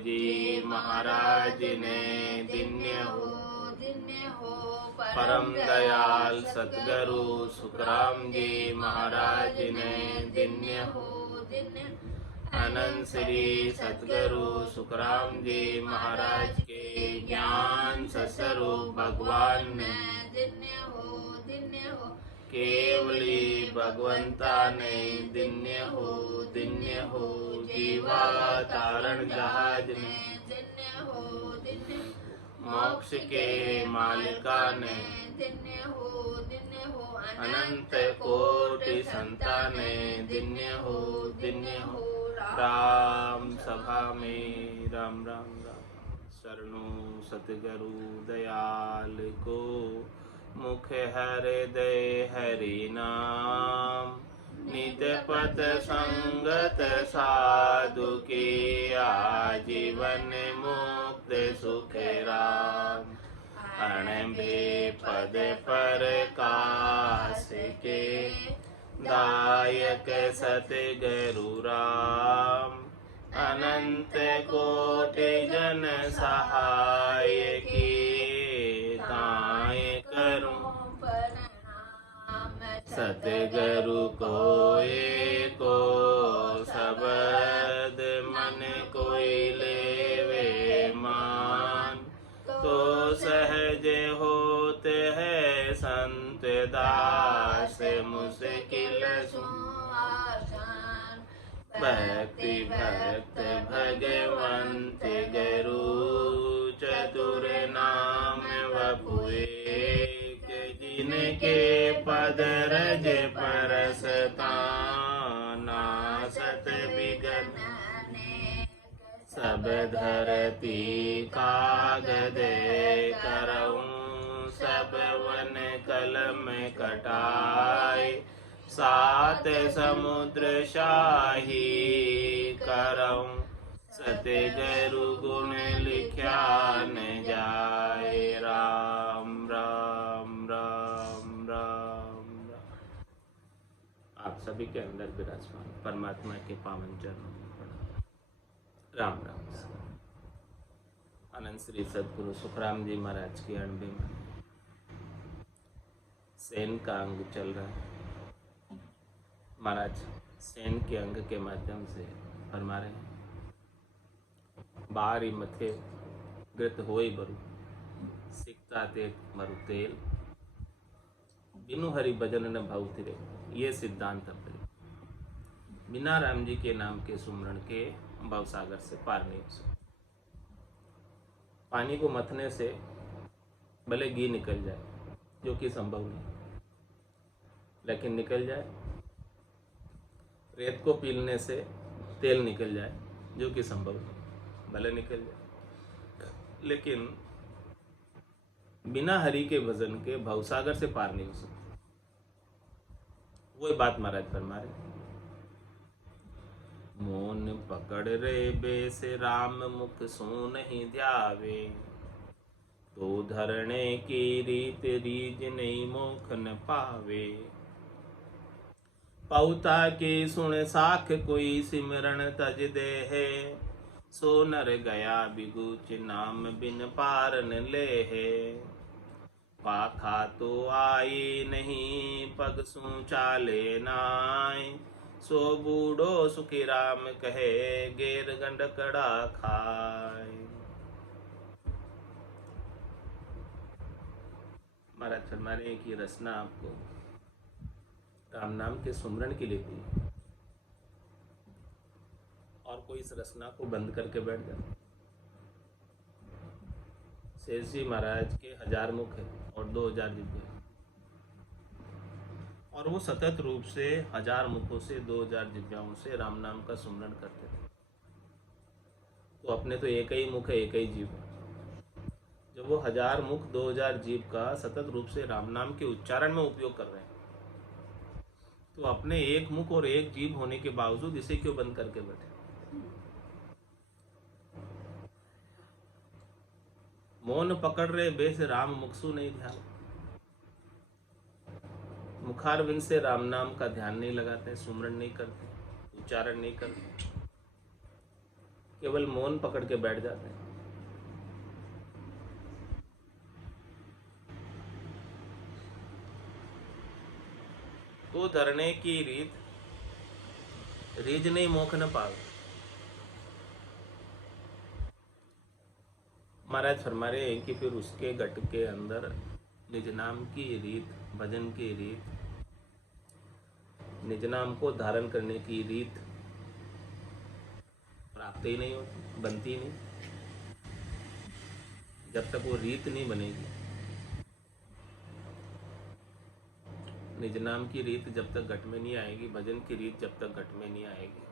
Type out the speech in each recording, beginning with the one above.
जी महाराज ने दिन्य हो परम दयाल सतगुरु सुखराम जी महाराज ने दिन्य हो अनंत श्री सतगुरु सुखराम जी महाराज के ज्ञान स्वरूप भगवान ने केवली भगवंता ने दिन्य हो जीवा तारण जहाज ने मोक्ष के मालिका ने अनंत कोटि संताने दिन्य हो राम सभा में राम राम राम शरणु सतगुरु दयाल को मुख हृदय हरि नाम नित पथ संगत साधु की आजीवन मुक्त सुख राम अणबे पद पर काश के दायक सतगुरु राम अनंत कोटि जन सहाय की ताय करूं सतगुरु को एको शब्द मन कोई लेवे मान तो सहज होते है संत दास मुश्किल भक्ति भक्त भगवंत गुरु चतुर नाम वपुए जिनके पद रज परसता नासत विगत सब धरती कागद करऊं सब वन कलम कटाए सात समुद्र शाही करऊं सतगुरु गुण लिख्या न जाए राम राम राम राम राम। आप सभी के अंदर विराजमान परमात्मा के पावन चरणों में प्रणाम। राम राम। अनंत श्री सदगुरु सुखराम जी महाराज की अणबे में सेन का अंग चल रहा है। महाराज सेन के अंग के माध्यम से फरमा रहे हैं, बारी मथे ग्रत होई बरु सिकता ते मरु तेल बिनु हरि भजन न भाव थिरे। ये सिद्धांत अपने बिना राम जी के नाम के सुमरण के भव सागर से पार नहीं हो सकते। पानी को मथने से भले घी निकल जाए, जो कि संभव नहीं, लेकिन निकल जाए। रेत को पीलने से तेल निकल जाए, जो कि संभव नहीं, भले निकल जाए, लेकिन बिना हरि के भजन के भवसागर से पार नहीं हो सकते। वही बात महाराज फरमा रहे, मोन पकड़ रे बेस राम मुख सो नहीं ध्यावे, तो धरने की रीत रीज नहीं मोख न पावे। पौता के सुन साख कोई सिमरन तज दे है, सो नर गया बिगुच नाम बिन पार न ले है। पाखा तो आए नहीं पग सू चाले नाय, सो बूढ़ो सुखी राम कहे गेर गंड कड़ा खाए। महाराज फरमाने की रचना आपको राम नाम के सुमरण के लिए दी, और कोई इस रचना को बंद करके बैठ जाए। शेष जी महाराज के 1000 मुख है और 2000 जिह्वे, और वो सतत रूप से 1000 मुखों से 2000 जिह्वाओं से राम नाम का सुमरण करते थे। तो अपने तो एक ही मुख है, एक ही जीव है। जब वो 1000 मुख 2000 जीव का सतत रूप से राम नाम के उच्चारण में उपयोग कर रहे हैं, तो अपने एक मुख और एक जीव होने के बावजूद इसे क्यों बंद करके बैठे? मौन पकड़ रहे बेस राम मुखसु नहीं ध्यान। मुखारविंद से राम नाम का ध्यान नहीं लगाते, सुमरण नहीं करते, उच्चारण नहीं करते, केवल मौन पकड़ के बैठ जाते हैं। तो धरने की रीत रीझ नहीं मोख न पावे। महाराज फरमा रहे हैं कि फिर उसके गट के अंदर निज नाम की रीत, भजन की रीत, निज नाम को धारण करने की रीत प्राप्त ही नहीं होती, बनती नहीं। जब तक वो रीत नहीं बनेगी, निज नाम की रीत जब तक घट में नहीं आएगी, भजन की रीत जब तक घट में नहीं आएगी,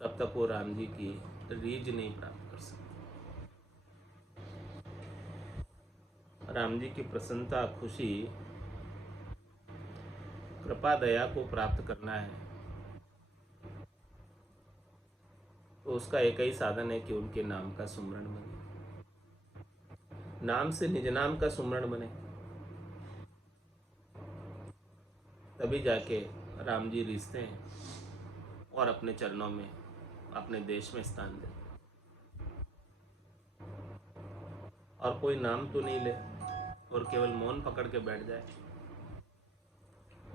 तब तक वो राम जी की रीझ नहीं प्राप्त कर सकते। राम जी की प्रसन्नता, खुशी, कृपा, दया को प्राप्त करना है तो उसका एक ही साधन है कि उनके नाम का सुमरण बने। नाम से निज नाम का सुमरण बने, तभी जाके राम जी रिश्ते हैं और अपने चरणों में, अपने देश में स्थान देते। और कोई नाम तो नहीं ले और केवल मौन पकड़ के बैठ जाए।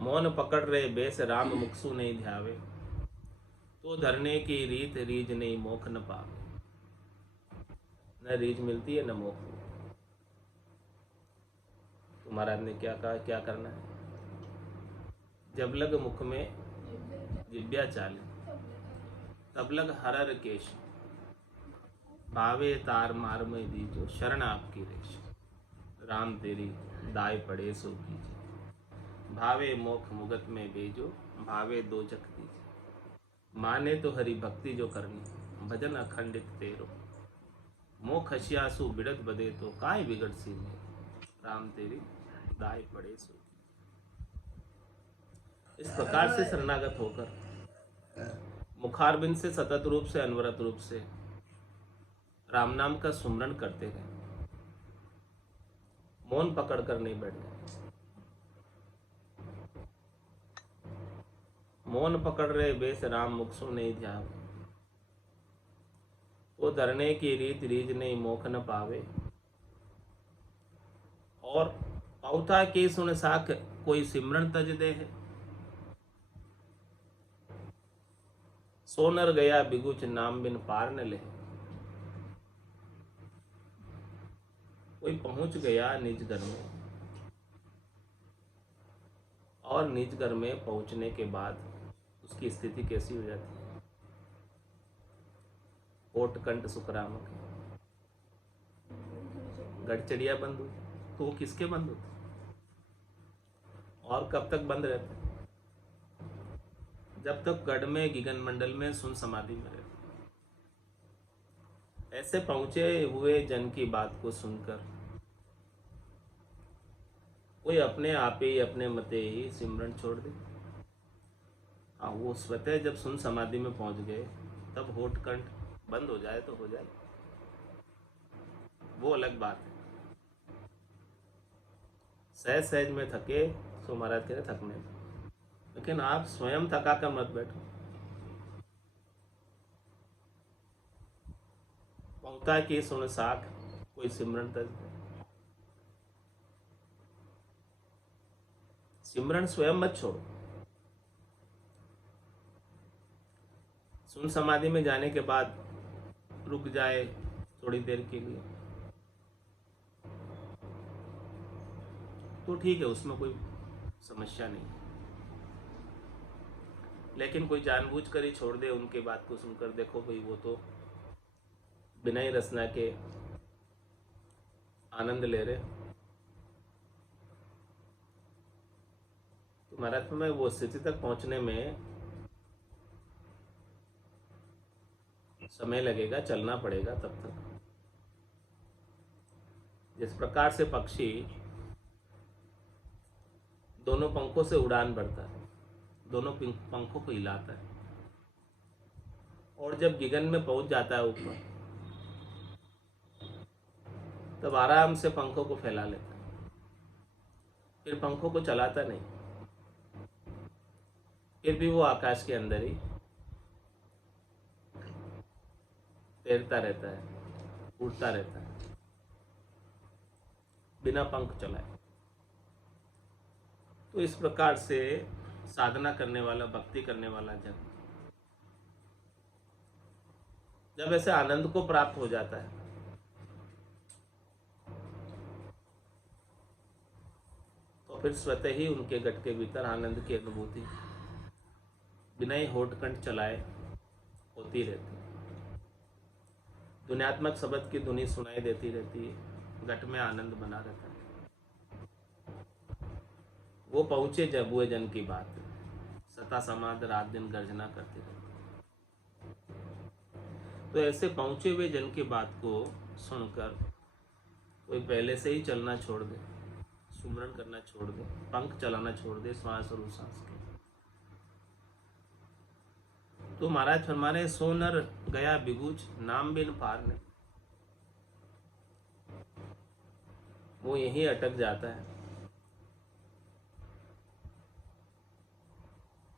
मौन पकड़ रहे बेस राम मुक्सु नहीं ध्यावे, तो धरने की रीत रीझ नहीं मोख न पावे। न रीझ मिलती है न मोख। तो महाराज ने क्या कहा, क्या करना है? जब लग मुख में जिब्या चाले, तब लग हरर केश, भावे तार मार में दीजो शरण आपकी रेश। राम तेरी दाय पड़े सो कीजिए, भावे मोख मुगत में भेजो, भावे दो जख दीजिए। माने तो हरि भक्ति जो करनी, भजन अखंडित तेरो, मोख हसियासु बिड़त बदे तो काय बिगड़ सी में। राम तेरी दाय पड़े सो। इस प्रकार से शरणागत होकर मुखारबिंद से सतत रूप से, अनवरत रूप से राम नाम का सुमरण करते रहे, मौन पकड़ कर नहीं बैठ गए। मौन पकड़ रहे बेस राम मुक्सु नहीं ध्याव, वो धरने की रीत रीझ नहीं मोख न पावे। और पौथा के सुन साख कोई सिमरन तज दे है, सोनर गया बिगुच नाम बिन पार न ले। कोई पहुंच गया निज घर में, और निज घर में पहुंचने के बाद उसकी स्थिति कैसी हो जाती है? ओटकंठ सुखरामक, गढ़चड़िया बंद होती। तो वो किसके बंद होते और कब तक बंद रहते? जब तक गढ़ में, गिगन मंडल में, सुन समाधि में रहते। ऐसे पहुंचे हुए जन की बात को सुनकर कोई अपने आप ही, अपने मते ही सिमरन छोड़ दे। हाँ, वो स्वतः जब सुन समाधि में पहुंच गए तब होठ कंठ बंद हो जाए तो हो जाए, वो अलग बात है। सहज सहज में थके तो महाराज कह थकने दो, लेकिन आप स्वयं थका कर मत बैठो। पौता की सुन साख कोई सिमरन तज दे। सिमरन स्वयं मत छोड़ो। सुन समाधि में जाने के बाद रुक जाए थोड़ी देर के लिए तो ठीक है, उसमें कोई समस्या नहीं। लेकिन कोई जानबूझकर ही छोड़ दे उनके बात को सुनकर, देखो भाई वो तो बिना ही रचना के आनंद ले रहे, तो महाराज में वो स्थिति तक पहुंचने में समय लगेगा, चलना पड़ेगा तब तक। जिस प्रकार से पक्षी दोनों पंखों से उड़ान भरता है, दोनों पंखों को हिलाता है, और जब गिगन में पहुंच जाता है ऊपर, तब आराम से पंखों को फैला लेता है, फिर पंखों को चलाता नहीं, फिर भी वो आकाश के अंदर ही तैरता रहता है, उड़ता रहता है, बिना पंख चलाए। तो इस प्रकार से साधना करने वाला, भक्ति करने वाला जन जब ऐसे आनंद को प्राप्त हो जाता है तो फिर स्वतः ही उनके गट के भीतर आनंद की अनुभूति बिना ही होठकंठ चलाए होती रहती है। दुनियात्मक शब्द की धुनी सुनाई देती रहती है, गट में आनंद बना रहता है। वो पहुंचे जब हुए जन की बात, सता समाध रात दिन गर्जना करती रहती। तो ऐसे पहुंचे हुए जन की बात को सुनकर कोई पहले से ही चलना छोड़ दे, सुमरन करना छोड़ दे, पंख चलाना छोड़ दे श्वास और उश्वास के। तो महाराज फरमाने सो नर गया बिगुच नाम बिन पार ने, वो यहीं अटक जाता है,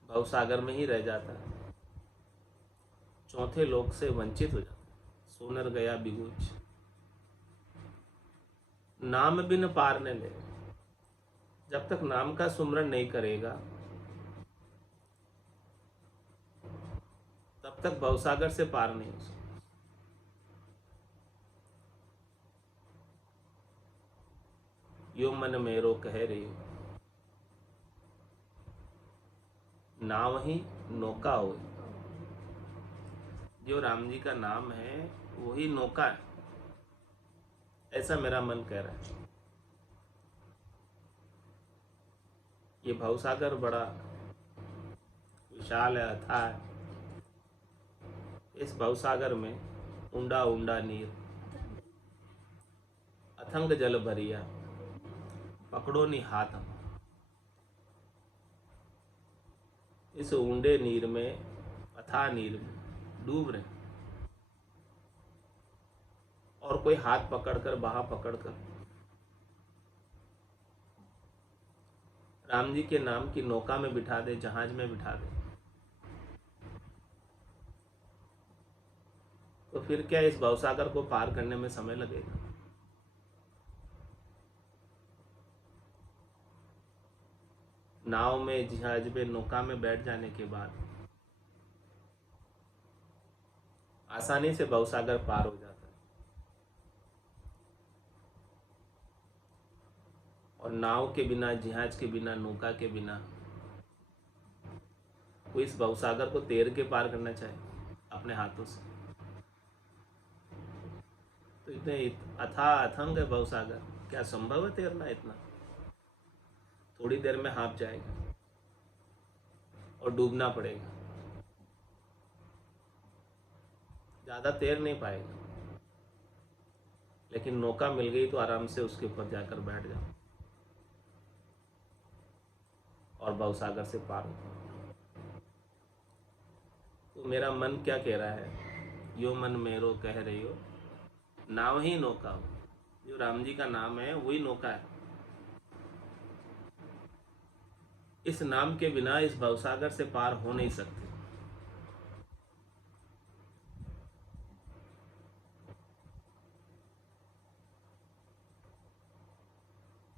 भवसागर में ही रह जाता है, चौथे लोक से वंचित हो जाता है। सोनर गया बिगुच नाम बिन पार ने ले, जब तक नाम का सुमरन नहीं करेगा तब तक भवसागर से पार नहीं हो सकता। यो मन मेरो कह रही हो, नाम ही नौका हो। जो राम जी का नाम है वही नौका है, ऐसा मेरा मन कह रहा है। ये भवसागर बड़ा विशाल है, अथाह है। इस भवसागर में ऊंडा ऊंडा नीर, अथंग जल भरिया, पकड़ो नी हाथ हम। इस ऊंडे नीर में, अथाह नीर में डूब रहे और कोई हाथ पकड़कर, बाह पकड़कर राम जी के नाम की नौका में बिठा दे, जहाज में बिठा दे, तो फिर क्या इस भवसागर को पार करने में समय लगेगा? नाव में, जहाज में, नौका में बैठ जाने के बाद आसानी से भवसागर पार हो जाता है। और नाव के बिना, जहाज के बिना, नौका के बिना कोई इस भवसागर को तैर के पार करना चाहे अपने हाथों से, तो इतने अथाह अथंग है भवसागर, क्या संभव है तैरना इतना? थोड़ी देर में हाँप जाएगा और डूबना पड़ेगा, ज़्यादा तैर नहीं पाएगा। लेकिन नौका मिल गई तो आराम से उसके ऊपर जाकर बैठ जाओ और भवसागर से पार हो। तो मेरा मन क्या कह रहा है? यो मन मेरो कह रही हो, नाम ही नौका हो। जो राम जी का नाम है वही नौका है। इस नाम के बिना इस भवसागर से पार हो नहीं सकते।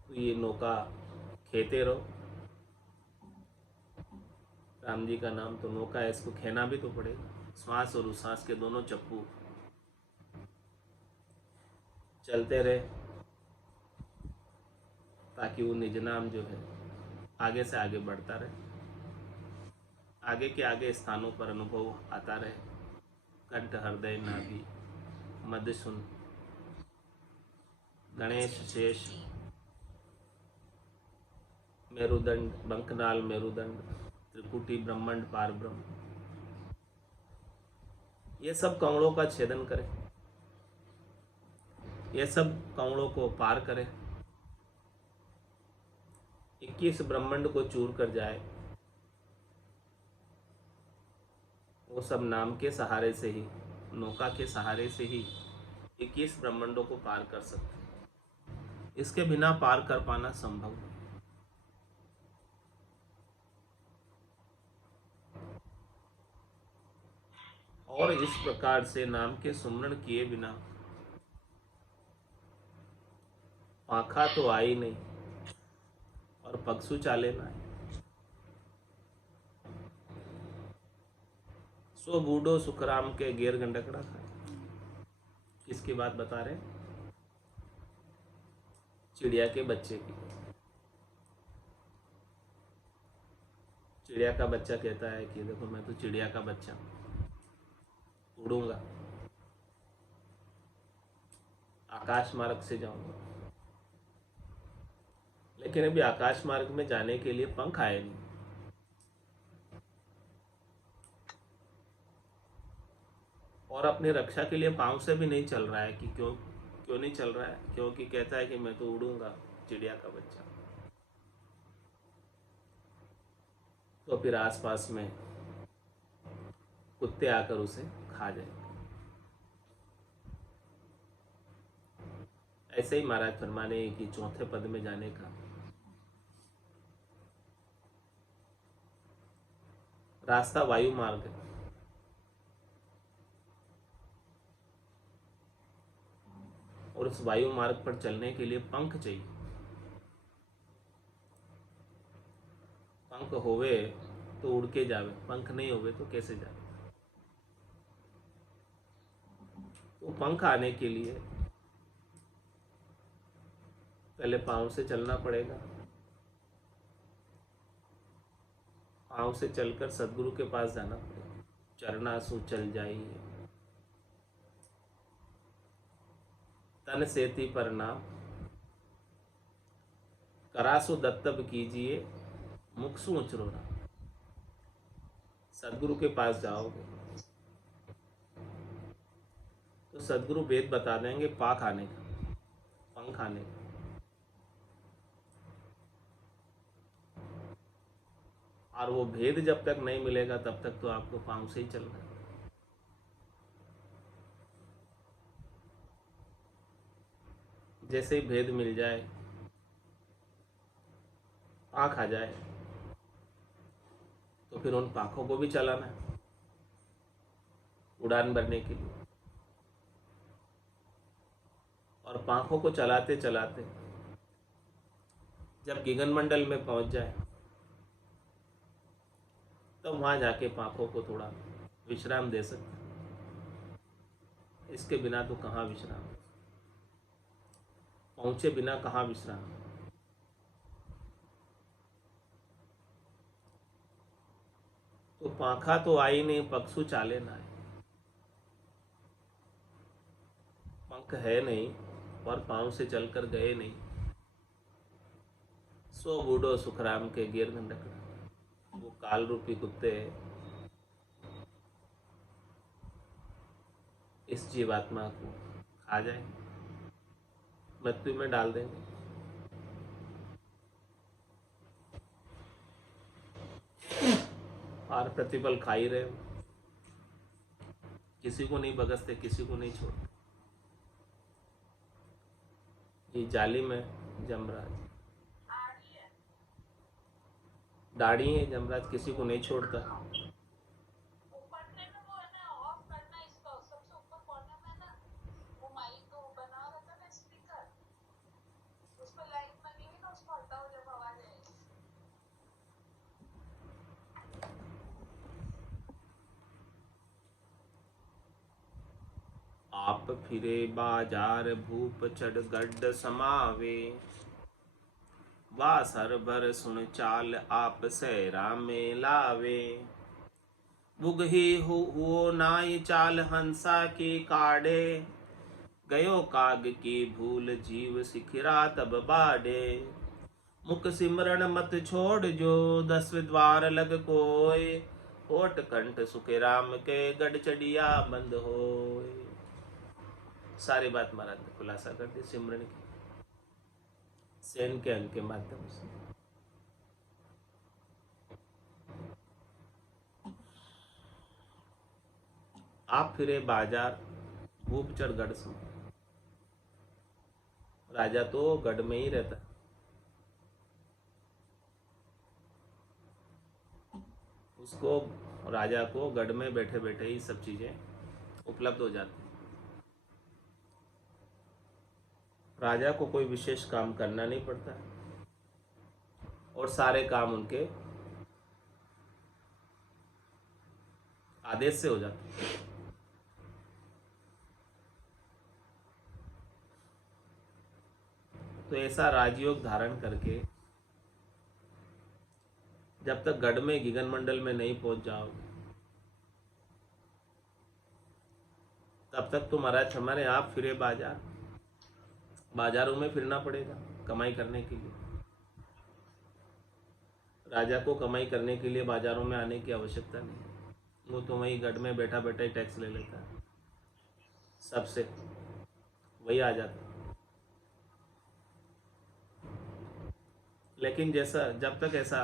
तो ये नौका खेते रहो, राम जी का नाम तो नौका है, इसको खेना भी तो पड़ेगा। श्वास और उश्वास के दोनों चप्पू चलते रहे ताकि वो निज नाम जो है आगे से आगे बढ़ता रहे, आगे के आगे स्थानों पर अनुभव आता रहे। कंठ, हृदय, नाभि, मध्य सुन, गणेश, शेष, मेरुदंड, बंकनाल, मेरुदंड, त्रिकुटी, ब्रह्मांड, पार ब्रह्म, ये सब कौड़ों का छेदन करे, ये सब कौड़ों को पार करे, 21 ब्रह्मांड को चूर कर जाए, वो सब नाम के सहारे से ही, नौका के सहारे से ही 21 ब्रह्मांडों को पार कर सकते हैं। इसके बिना पार कर पाना संभव नहीं। और इस प्रकार से नाम के सुमरण किए बिना पाखा तो आई नहीं और पगसु चाले ना। सो बूढ़ो सुखराम के घेर गंडकड़ा खाए। किसकी बात बता रहे? चिड़िया के बच्चे की। चिड़िया का बच्चा कहता है कि देखो मैं तो चिड़िया का बच्चा हूं, उड़ूंगा, आकाश मार्ग से जाऊंगा, लेकिन अभी आकाश मार्ग में जाने के लिए पंख आए नहीं। और अपनी रक्षा के लिए पांव से भी नहीं चल रहा है कि क्यों क्यों नहीं चल रहा है? क्योंकि कहता है कि मैं तो उड़ूंगा, चिड़िया का बच्चा। तो फिर आसपास में कुत्ते आकर उसे खा जाएंगे। ऐसे ही महाराज फरमाने कि चौथे पद में जाने का रास्ता वायु मार्ग है, और उस वायु मार्ग पर चलने के लिए पंख चाहिए। पंख होवे तो उड़ के जावे, पंख नहीं होवे तो कैसे जावे? तो पंख आने के लिए पहले पांव से चलना पड़ेगा। पांव से चलकर सदगुरु के पास जाना पड़ेगा। चरणासु चल जाइए, तन सेती प्रणाम, करासु दत्तब कीजिए, मुख सु उचरोना। सदगुरु के पास जाओगे तो सदगुरु वेद बता देंगे पाक आने का, पंख आने का। और वो भेद जब तक नहीं मिलेगा तब तक तो आपको पांव से ही चलना है। जैसे ही भेद मिल जाए, पाख आ जाए, तो फिर उन पाखों को भी चलाना है उड़ान भरने के लिए। और पाखों को चलाते चलाते जब गगन मंडल में पहुंच जाए तो वहां जाके पाखों को थोड़ा विश्राम दे सकते हैं। इसके बिना तो कहाँ विश्राम, पहुंचे बिना कहाँ विश्राम। तो पाखा तो आई नहीं, पक्षु चाले ना है। पंख है नहीं और पांव से चलकर गए नहीं। सो बूढ़ो सुखराम के गिर गंडकड़ा। वो काल रूपी कुत्ते इस जीवात्मा को खा जाएंगे, मृत्यु में डाल देंगे। और प्रतिपल खा ही रहे हो, किसी को नहीं बगसते, किसी को नहीं छोड़ते। ये जालिम है जमराज, दाढ़ी है जमराज, किसी को नहीं छोड़ता। आप फिरे बाजार भूप चढ़ गड्ढ समावे, वासर भर सुन चाल आप सहरा में लावे। बुगही हुओ नाई चाल हंसा के काढ़े, गयो काग की भूल जीव सिखरा तब बाढ़े। मुख सिमरण मत छोड़ जो 10 द्वार लग कोय, होठ कंठ सुखे राम के गढ़ चढ़िया बंद होय। सारी बात महाराज ने खुलासा कर दी सिमरन की, सेन के अंग के माध्यम से। आप फिरे बाजार भूपचढ़ गढ़ सम। राजा तो गढ़ में ही रहता, उसको राजा को गढ़ में बैठे बैठे ही सब चीज़ें उपलब्ध हो जाती। राजा को कोई विशेष काम करना नहीं पड़ता और सारे काम उनके आदेश से हो जाते। तो ऐसा राजयोग धारण करके जब तक गढ़ में गिगन मंडल में नहीं पहुंच जाओगे तब तक तो महाराज हमारे आप फिरे बाजारों में फिरना पड़ेगा कमाई करने के लिए। राजा को कमाई करने के लिए बाजारों में आने की आवश्यकता नहीं है, वो तो वहीं गढ़ में बैठा बैठा ही टैक्स ले लेता है सबसे, वही आ जाता। लेकिन जब तक ऐसा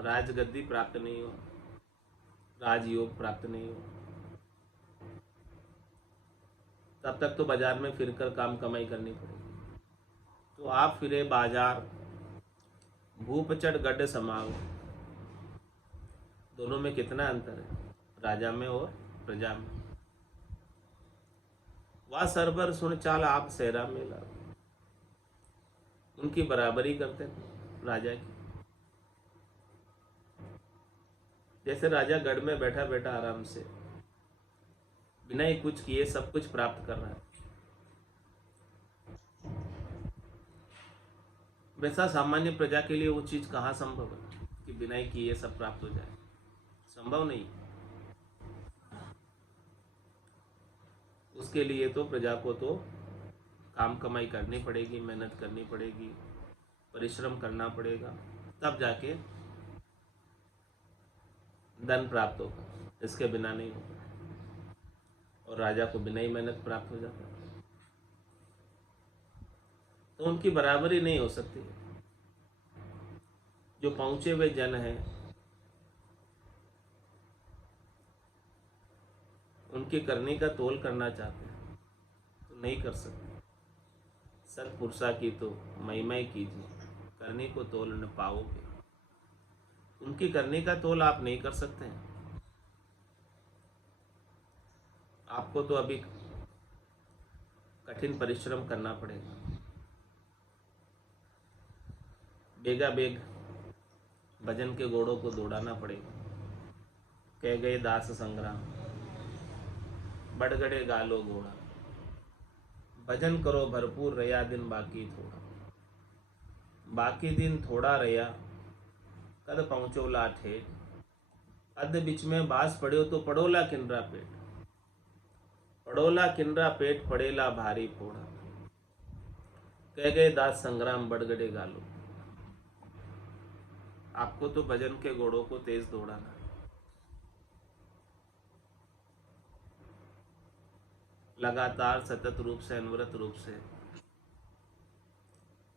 राजगद्दी प्राप्त नहीं हो, राजयोग प्राप्त नहीं हो, तब तक तो बाजार में फिरकर काम कमाई करनी पड़ेगी। तो आप फिरे बाजार, भूप चढ़ गड्ढ समाओ, दोनों में कितना अंतर है, राजा में और प्रजा में। वह सरबर सुन चाल आप सहरा मेला, उनकी बराबरी करते थे राजा की। जैसे राजा गढ़ में बैठा बैठा आराम से बिना ही कुछ किए सब कुछ प्राप्त कर रहा है, वैसा सामान्य प्रजा के लिए वो चीज कहाँ संभव है कि बिना ही किए सब प्राप्त हो जाए, संभव नहीं। उसके लिए तो प्रजा को तो काम कमाई करनी पड़ेगी, मेहनत करनी पड़ेगी, परिश्रम करना पड़ेगा, तब जाके धन प्राप्त होगा, इसके बिना नहीं होगा। और राजा को बिना ही मेहनत प्राप्त हो जाता है, तो उनकी बराबरी नहीं हो सकती। जो पहुंचे हुए जन हैं उनकी करने का तोल करना चाहते हैं तो नहीं कर सकते। सत्पुरुषा की तो महिमा ही कीजिए, करने को तोल न पाओगे। उनकी करने का तोल आप नहीं कर सकते हैं। आपको तो अभी कठिन परिश्रम करना पड़ेगा, बेगा बेग भजन के घोड़ों को दौड़ाना पड़ेगा। कह गए दास संग्राम, बढ़ गड़े गालो घोड़ा, भजन करो भरपूर, रया दिन बाकी थोड़ा। बाकी दिन थोड़ा रया, कद पहुँचो ला ठेठ, अध बिच में बास पड़ो तो पड़ोला किनरा पेट, पड़ोला किनरा पेट पड़ेला भारी फोड़ा। कह गए दास संग्राम, बढ़ गड़े गालो। आपको तो भजन के घोड़ों को तेज दौड़ाना है। लगातार सतत रूप से, अनवरत रूप से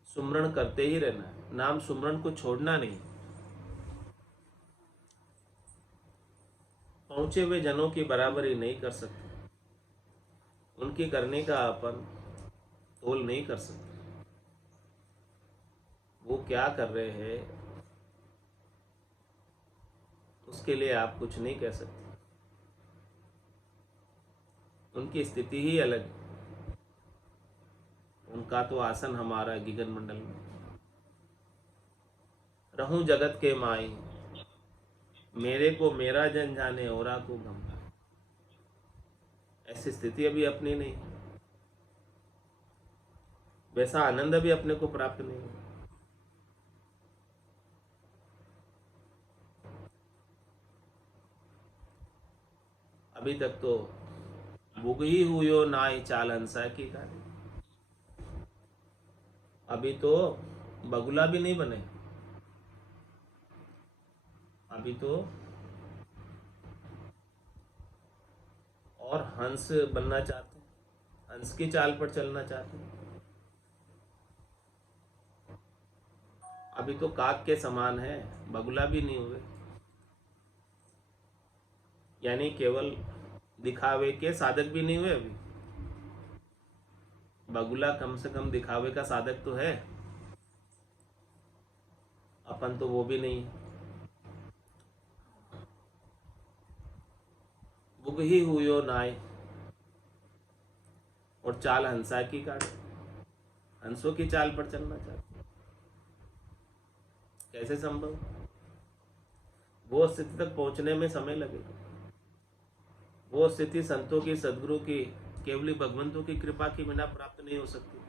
सुमरण करते ही रहना है। नाम सुमरण को छोड़ना नहीं। पहुंचे हुए जनों की बराबरी नहीं कर सकते, उनकी करने का अपन तोल नहीं कर सकते। वो क्या कर रहे हैं उसके लिए आप कुछ नहीं कह सकते। उनकी स्थिति ही अलग है। उनका तो आसन हमारा गिगन मंडल में। रहूं जगत के माई, मेरे को मेरा जन जाने औरा को गम। ऐसी स्थिति अभी अपनी नहीं, वैसा आनंद भी अपने को प्राप्त नहीं है। अभी तक तो बुग ही हुयो नाई चाल हंसा की गाड़ी, अभी तो बगुला भी नहीं बने, अभी तो और हंस बनना चाहते हैं, हंस की चाल पर चलना चाहते हैं। अभी तो काक के समान है, बगुला भी नहीं हुए। यानी केवल दिखावे के साधक भी नहीं हुए अभी। बगुला कम से कम दिखावे का साधक तो है, अपन तो वो भी नहीं। बुग ही हुयो नाय, और चाल हंसा की काटे, हंसों की चाल पर चलना चाहते। कैसे संभव? वो स्थिति तक पहुंचने में समय लगेगा। वो स्थिति संतों की, सदगुरु की, केवली भगवंतों की कृपा के बिना प्राप्त नहीं हो सकती।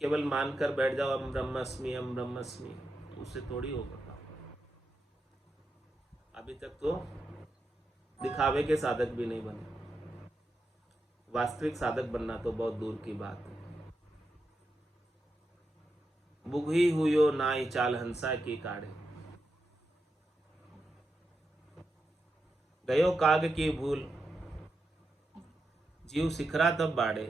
केवल मानकर बैठ जाओ हम ब्रह्मस्मि, हम ब्रह्मस्मि, उससे थोड़ी होगा। अभी तक तो दिखावे के साधक भी नहीं बने। वास्तविक साधक बनना तो बहुत दूर की बात है। बुघी हुयो नाई चाल हंसा की काढ़े, गयो काग की भूल, जीव सिखरा तब बाड़े।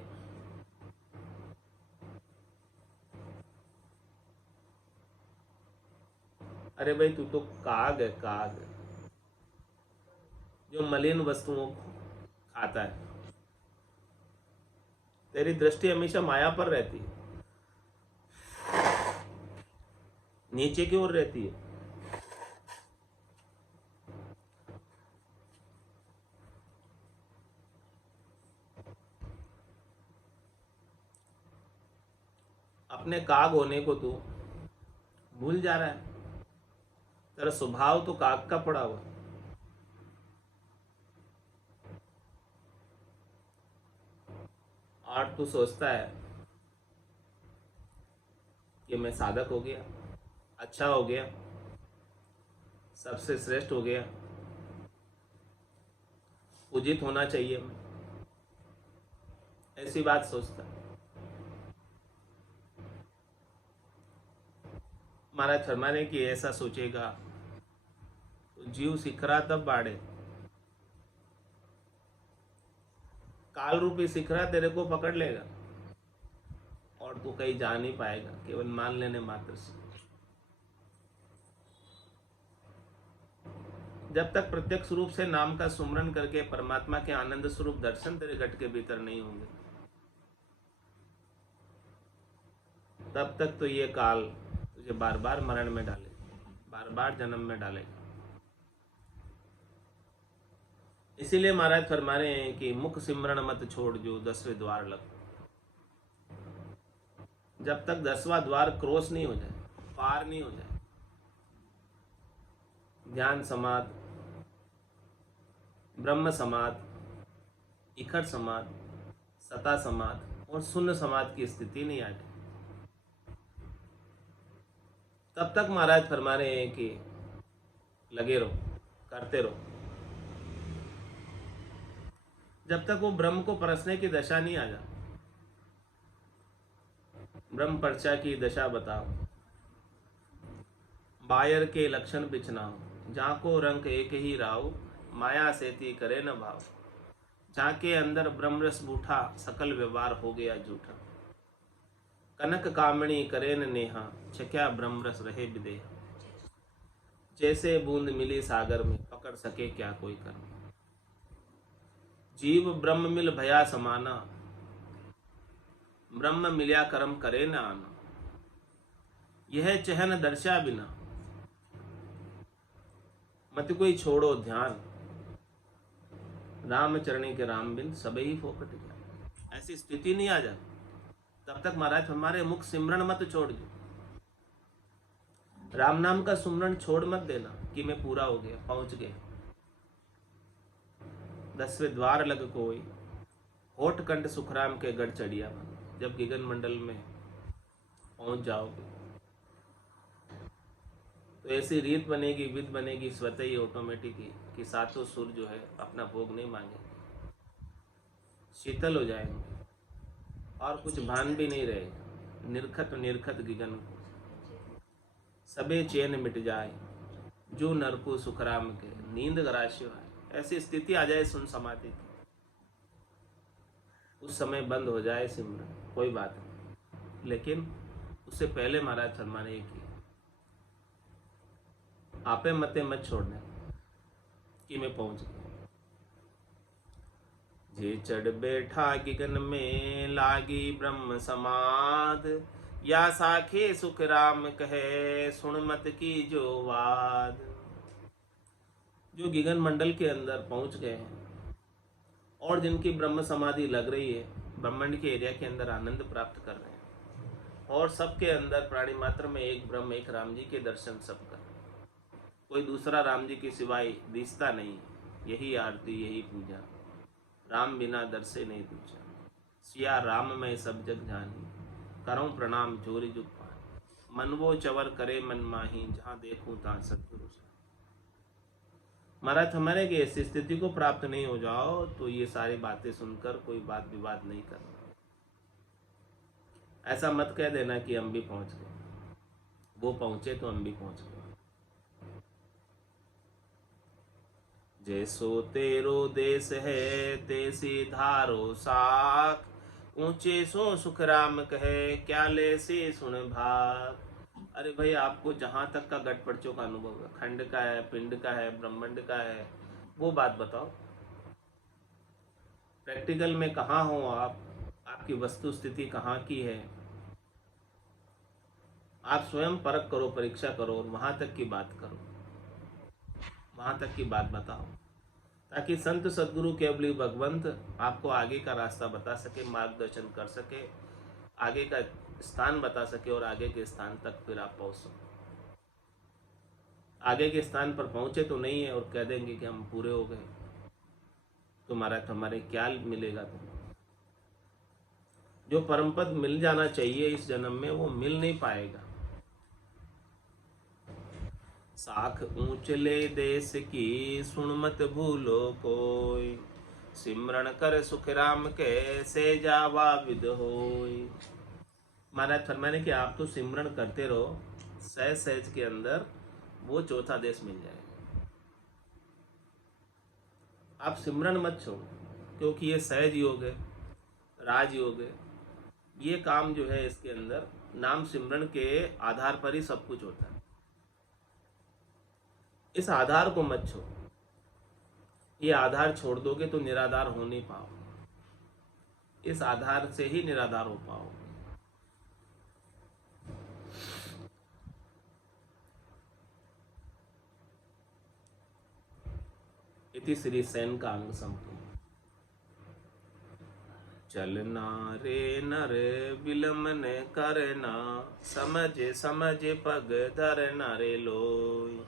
अरे भाई, तू तो काग है, काग, जो मलिन वस्तुओं को खाता है। तेरी दृष्टि हमेशा माया पर रहती है, नीचे की ओर रहती है। अपने काग होने को तू भूल जा रहा है। तेरा स्वभाव तो काग का पड़ा हुआ। और तू सोचता है कि मैं साधक हो गया, अच्छा हो गया, सबसे श्रेष्ठ हो गया, पूजित होना चाहिए मैं, ऐसी बात सोचता है। महाराज फरमाने की ऐसा सोचेगा तो जीव सिखरा तब बाड़े। काल रूपी सिखरा तेरे को पकड़ लेगा और तू कहीं जा नहीं पाएगा, केवल मान लेने मात्र से। जब तक प्रत्यक्ष रूप से नाम का सुमरन करके परमात्मा के आनंद स्वरूप दर्शन तेरे घट के भीतर नहीं होंगे, तब तक तो ये काल तुझे बार बार मरण में डालेगा, बार बार जन्म में डालेगा। इसीलिए महाराज फरमा रहे हैं कि मुख सिमरण मत छोड़ जो 10वें द्वार लग। जब तक 10वां द्वार क्रॉस नहीं हो जाए, पार नहीं हो जाए, ध्यान समाध, ब्रह्म समाध, इखट समाध, सता समाध और शून्य समाध की स्थिति नहीं आती, तब तक महाराज फरमा रहे हैं कि लगे रहो, करते रहो। जब तक वो ब्रह्म को परसने की दशा नहीं आ जा। ब्रह्म पर्चा की दशा बताओ, बायर के लक्षण बिछनाओ, जाको रंग एक ही राव, माया से ती करे न भाव। जाके अंदर ब्रह्मरस बूठा, सकल व्यवहार हो गया झूठा। कनक कामणी करे न नेहा, छक्या ब्रह्मरस रहे विदेहा। जैसे बूंद मिली सागर में, पकड़ सके क्या कोई कर्म। जीव ब्रह्म मिल भया समाना, ब्रह्म मिल्या कर्म करे न आना। यह चहन दर्शा बिना, मत कोई छोड़ो ध्यान। रामचरणी के राम बिन सबे ही फोकट गया। ऐसी स्थिति नहीं आ जाती तब तक महाराज हमारे मुख सिमरन मत छोड़ दो। राम नाम का सुमरण छोड़ मत देना कि मैं पूरा हो गया, पहुंच गया। 10वें द्वार लग कोई, होठ कंठ सुखराम के गढ़ चढ़िया। जब गगन मंडल में पहुंच जाओगे तो ऐसी रीत बनेगी, विध बनेगी स्वतः ही, ऑटोमेटिक ही, कि सातों सुर जो है अपना भोग नहीं मांगेंगे, शीतल हो जाएंगे और कुछ भान भी नहीं रहेगा। निर्खत निर्खत गगन सबे चैन मिट जाए, जो नरकु सुखराम के नींद गराश्यो है। ऐसी स्थिति आ जाए सुन समाधि की, उस समय बंद हो जाए सिमरन, कोई बात नहीं, लेकिन उससे पहले महाराज फरमाने की आपे मते मत छोड़ने कि मैं पहुंच गया। जे चढ़ बैठा गगन में, लागी ब्रह्म समाध। या साखे सुख राम कहे, सुन मत की जो वाद। जो गगन मंडल के अंदर पहुंच गए हैं और जिनकी ब्रह्म समाधि लग रही है, ब्रह्मांड के एरिया के अंदर आनंद प्राप्त कर रहे हैं, और सबके अंदर प्राणी मात्र में एक ब्रह्म, एक राम जी के दर्शन सब कर रहे हैं। कोई दूसरा राम जी के सिवाय दिखता नहीं। यही आरती, यही पूजा, राम बिना दर्शे नहीं दूजा। सिया राम में सब जग जानी, करऊं प्रणाम जोरी जुग पानी। मन वो चवर करे मन माही, जहाँ देखूं तहाँ सतगुरु से। महाराज हमारे की ऐसी स्थिति को प्राप्त नहीं हो जाओ तो ये सारी बातें सुनकर कोई बात विवाद नहीं करना। ऐसा मत कह देना कि हम भी पहुंच गए, वो पहुंचे तो हम भी पहुंच गए। जैसो तेरो देश है तैसी धारो साख, ऊंचे सो सुख राम कहे क्या ले से सुन भाग। अरे भाई, आपको जहाँ तक का गठपड़चों का अनुभव है, खंड का है, पिंड का है, ब्रह्मांड का है, वो बात बताओ। प्रैक्टिकल में कहाँ हो आप, आपकी वस्तु स्थिति कहाँ की है, आप स्वयं परख करो, परीक्षा करो और वहां तक की बात करो, वहां तक की बात बताओ, ताकि संत सदगुरु केवली भगवंत आपको आगे का रास्ता बता सके, मार्गदर्शन कर सके, आगे का स्थान बता सके और आगे के स्थान तक फिर आप पहुंच सको। आगे के स्थान पर पहुंचे तो नहीं है और कह देंगे कि हम पूरे हो गए, तुम्हारा हमारे क्या मिलेगा तुम्हें। जो परम पद मिल जाना चाहिए इस जन्म में, वो मिल नहीं पाएगा। साख ऊंचले देश की सुन मत भूलो कोई, सिमरण कर सुख राम के से जावा विद होई। महाराज फरमाने कि आप तो सिमरण करते रहो, सहज सहज के अंदर वो चौथा देश मिल जाएगा। आप सिमरन मत छोड़ो, क्योंकि ये सहज योग है, राजयोग है। ये काम जो है इसके अंदर नाम सिमरन के आधार पर ही सब कुछ होता है। इस आधार को मत छोड़ो, ये आधार छोड़ दोगे तो निराधार हो नहीं पाओगे, इस आधार से ही निराधार हो पाओगे। इति श्री सेन का अंग संपूर्ण। चलना रे नर विलमन करना, समझ समझ पग धरना रे लोय।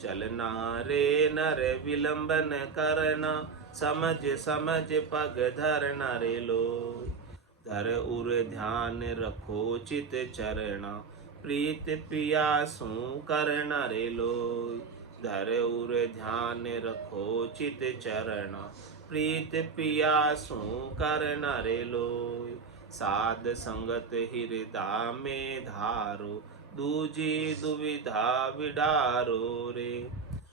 चलना रे नर विलंबन करना, समझ समझ पग धरना रे लोय। धर उर ध्यान रखो चित चरणा, प्रीत पियासु करना रे लोय। धर उर ध्यान रखो चित चरणा, प्रीत पियासु करना रे लोय। साध संगत हृदय में धारो, दूजी दुविधा विडारो रे।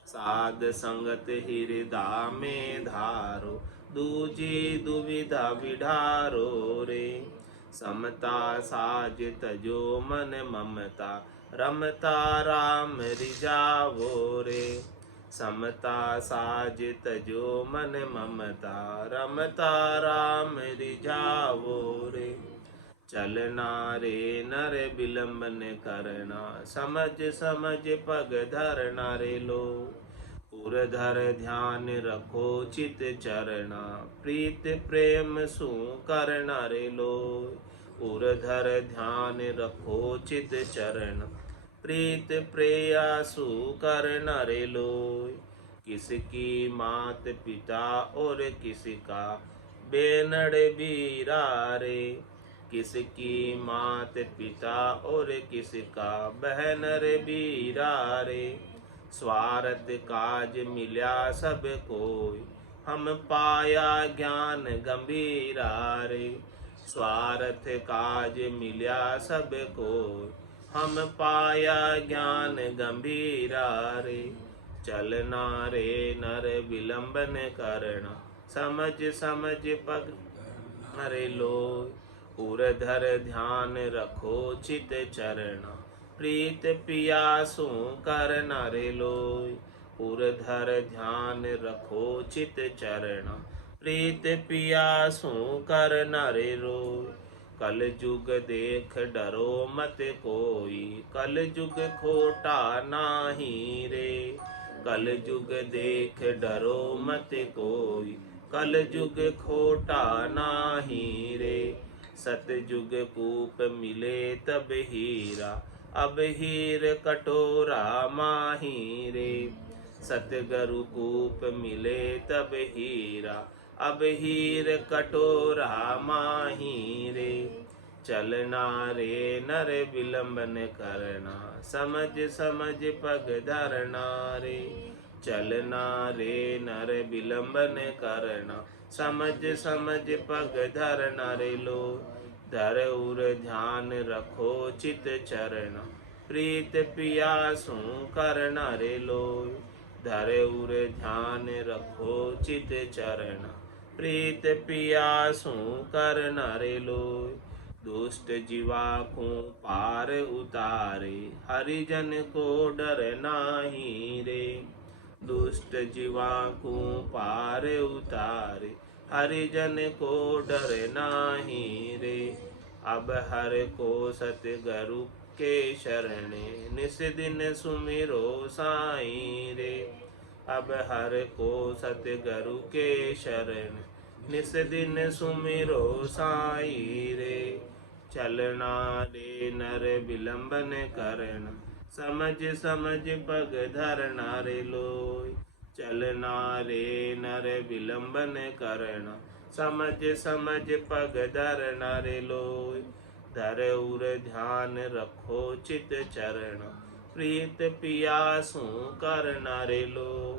साध संगत हृदय में धारो, दूजी दुविधा विडारो रे। समता साज तजो मन ममता, रमता राम रिजावो रे। समता साज तजो मन ममता, रमता राम रिजावो रे। चलना रे नर विलंबन करना, समझ समझ पग धरना रे लो। उरधर ध्यान रखो चित चरणा, प्रीत प्रेम सु करना रे लो। उरधर ध्यान रखो चित चरण, प्रीत प्रेयासु करना रे लोय। किसकी मात पिता और किसका बेनड़ बीरा रे। किसकी मात पिता और किसका बहन रे बीरा रे। स्वार्थ काज मिल्या सब कोई, हम पाया ज्ञान गंभीरा रे। स्वार्थ काज मिल्या सब कोई, हम पाया ज्ञान गंभीरा रे। चलना रे नर विलंबन करना, समझ समझ पग रे लोय। उरधर ध्यान रखो चित चरणा, प्रीत पियासु करना रे लोय। उरधर ध्यान रखो चित चरणा, प्रीत पियासु करना रे लोय। कल जुग देख डरो मत कोई, कल जुग खोटा नाही रे। कल युग देख डरो मत कोई, कल युग खोटा नाही रे। सतयुग कूप मिले तब हीरा, अब हीर कटोरा माही रे। सतगुरु कूप मिले तब हीरा, अब हीर कटोरा माही रे। चलना रे नर विलंब न करना, समझ समझ पग धरना रे। चलना रे नर विलंब न करना, समझ समझ पग धरना रे लो। धर उर ध्यान रखो चित चरण, प्रीत पियासु करना रे लोय। धर उर ध्यान रखो चित चरण, प्रीत पियासु करना रे लोय। दुष्ट जीवा को पार उतारे, हरिजन को डर नाही रे। दुष्ट जीवा को पार उतारे, हरिजन को डर नाही रे। अब हर को सतगुरु के शरणे, निस दिन सुमिरो साई रे। अब हर को सतगुरु के शरण, निस दिन सुमिरो साई रे। चलना रे नर विलंब न करना, समझ समझ पग धरना रे लोय। चलना रे नर विलंब न करना, समझ समझ पग धरना रे लोय। धर उर ध्यान रखो चित चरण, प्रीत पियासु करना रे लोय।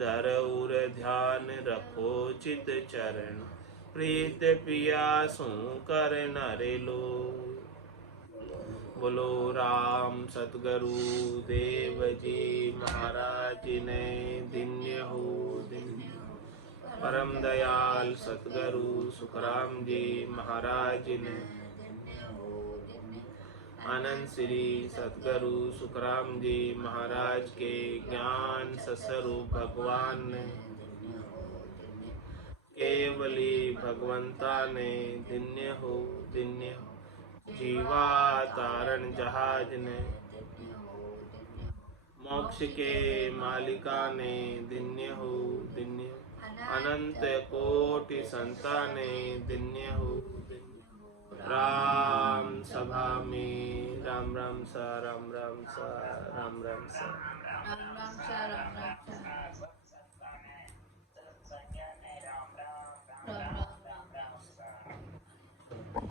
धर उर ध्यान रखो चित चरण, प्रीत पियासु करना रे लोय। बोलो राम सतगुरु देव जी महाराज ने धन्य हो धन्य। परम दयाल सतगुरु सुखराम जी महाराज ने, आनंद श्री सतगुरु सुखराम जी महाराज के ज्ञान सस्वरूप भगवान ने, केवली भगवंता ने धन्य हो धन्य हो। जीवा तारण जहाज ने, मोक्ष के मालिका ने धन्य हो धन्य। अनंत कोटि संताने धन्य हो धन्य। राम सभा में राम राम सा राम राम सा राम राम सा राम राम सा राम राम सा।